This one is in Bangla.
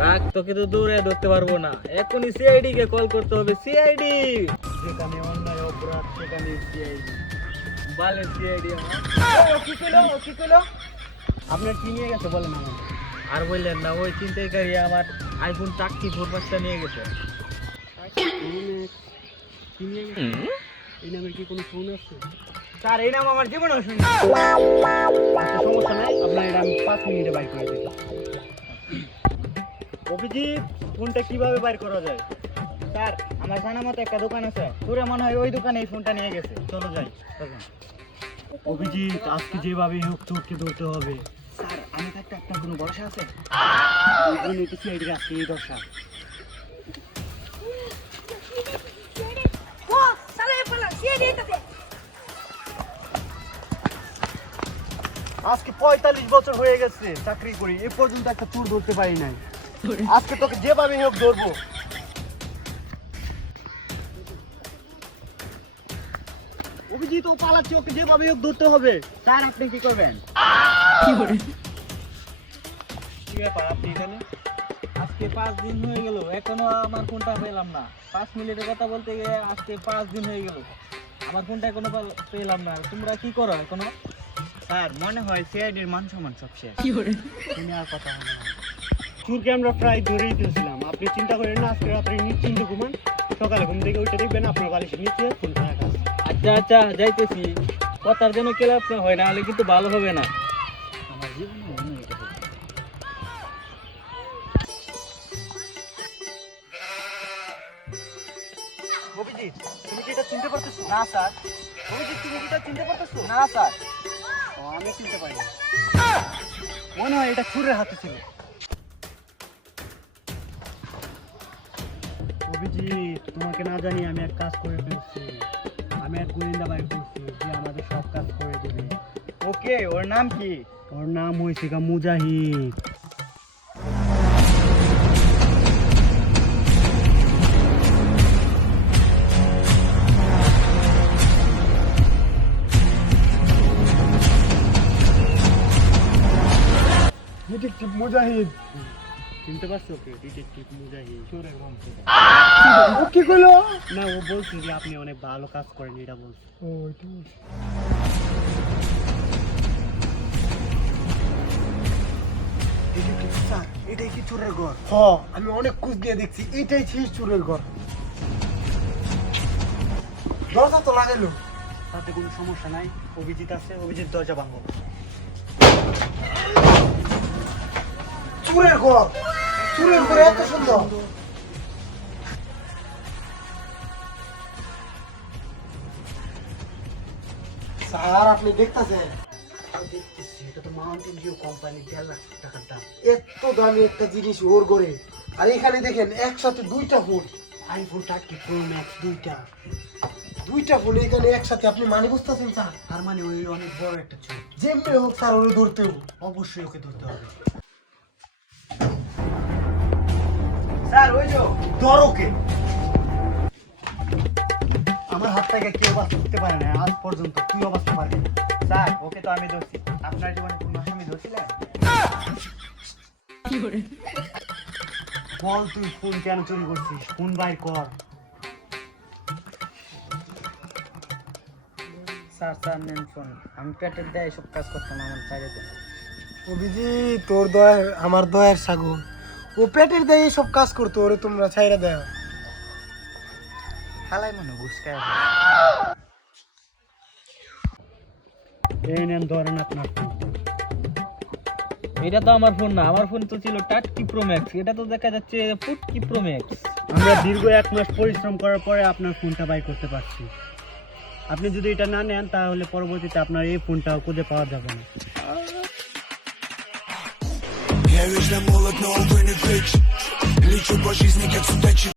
রাখ তোকে তো দূরে ধরতে পারব না। এখনই সিআইডি কে কল করতে হবে। সিআইডি যেখানে অন্যায় অপরাধ সেখানে সিআইডি বলে সিআইডি কি কইলো কি কইলো আপনার কি নিয়ে গেছে বলেন আমাকে আর বললেন না ওই চিন্তাইকারী আমার আইফোন চারটি ফোর পাঁচটা নিয়ে গেছে। কি নিয়ে গেছে? এই নামের কি কোনো ফোন আছে? স্যার এই নাম আমার জীবনে শুনি আচ্ছা সমস্যা নাই আপনার এটা আমি পাঁচ মিনিটে বাইক করে দিই অভিজিৎ ফোনটা কীভাবে বাইর করা যায়? স্যার আমার জানা মতো একটা দোকান আছে। তোরে মনে হয় ওই দোকানে এই ফোনটা নিয়ে গেছে। চলো যাই। অভিজিৎ আজকে যেভাবে হোক তোকে ধরতে হবে। স্যার আমি থাকতে আপনার কোনো ভরসা আছে। তো এই দশা। আজকে পঁয়তাল্লিশ বছর হয়ে গেছে চাকরি করি এ পর্যন্ত একটা চুর ধরতে পারি নাই। আজকে তোকে যেভাবে হোক ধরবো। অভিজিৎ ও পালাচ্ছে ওকে যেভাবে হোক ধরতে হবে। স্যার আপনি কি করবেন? কি ব্যাপার আপনি এখানে? আজকে পাঁচ দিন হয়ে গেল এখনও আমার ফোনটা পেলাম না। পাঁচ মিনিটের কথা বলতে গিয়ে আজকে পাঁচ দিন হয়ে গেল। আমার ফোনটা এখনও পেলাম না। তোমরা কি করো এখনও? স্যার মনে হয় সিআইডির মান সম্মান সব শেষ। তুমি আর কথা হবে না। চুরকে আমরা প্রায় ধরেই দিয়েছিলাম আপনি চিন্তা করেন না আজকে আপনি নিশ্চিন্ত ঘুমান। সকালে ঘুম থেকে ওইটা দেখবেন আপনার বালিশের নিচে ফোনটা রাখা আছে। আচ্ছা আচ্ছা যাইতেছি। কথার জন্য কেলাপ হয় না হলে কিন্তু ভালো হবে না। আমার জীবনে এটা হচ্ছে। অভিজিৎ তুমি কি এটা চিনতে পারতেছো? না স্যার। অভিজিৎ তুমি কি এটা চিনতে পারতেছো? না স্যার। আমি চিনতে পারি মনে হয় এটা চুরের হাতে ছিল। অভিজিৎ তোমাকে না জানি আমি এক কাজ করে ফেলছি। আমি এক গোয়েন্দা বাই করছি যে আমাদের সব কাজ করে দেবে। ওকে ওর নাম কি? ওর নাম হয়েছে গা মুজাহিদ। ডিটেকটিভ মুজাহিদ চিনতে পারছ? ওকে ডিটেকটিভ মুজাহিদ চোরের বংশ। ও কি কইলো? না ও বলছে যে আপনি অনেক ভালো কাজ করেন এটা বলছে। ও এটা এটাই কি চোরের ঘর? হ। আমি অনেক খুঁজ দিয়ে দেখছি এটাই ছিল চোরের ঘর। দরজা তো লাগাইলো। তাতে কোনো সমস্যা নাই। অভিজিৎ আছে অভিজিৎ দরজা ভাঙবো। চোরের ঘর। চোরের ঘর এত সুন্দর। স্যার আপনি দেখতেছেন? দেখতেছি এটা তো মাউন্টেন ডিউ কোম্পানি দেড় লাখ টাকার দাম। এত দামি একটা জিনিস ওর করে আর এখানে দেখেন একসাথে দুইটা phone iPhone thirty pro max দুইটা। দুইটা ফোন এখানে একসাথে। আপনি মানে বুঝতেছেন স্যার? তার মানে ওই অনেক বড় একটা চোর যেমনি হোক স্যার ওরে ধরতে অবশ্যই ওকে ধরতে হবে। আমার হাত থেকে কেউ করতে পারে না আজ পর্যন্ত তুই বাঁচতে পারবি স্যার ওকে তো আমি ধরছি। আপনার জীবনে কোন আসামি ধরছিলেন? বল তুই ফোন কেন চুরি করছিস? ফোন বাই কর? স্যার স্যার নেন ফোন আমি পেটের দেয় এসব কাজ করতাম আমার চাইলে অভিজিৎ তোর দয়ার আমার দয়ার সাগর। ও পেটের দেয় সব কাজ করতো ওরে তোমরা ছাইরা দেয় হালাই মনে ঘুষকা এই নেন ধরেন আপনার এটা তো আমার ফোন না আমার ফোন তো ছিল টাটকি প্রো ম্যাক্স এটা তো দেখা যাচ্ছে ফুটকি প্রো ম্যাক্স। আমরা দীর্ঘ এক মাস পরিশ্রম করার পরে আপনার ফোনটা বাই করতে পারছি। আপনি যদি এটা না নেন তাহলে পরবর্তীতে আপনার এই ফোনটাও খুঁজে পাওয়া যাবে না। Я вечно молод, но увы не притч Лечу по жизни, как судачи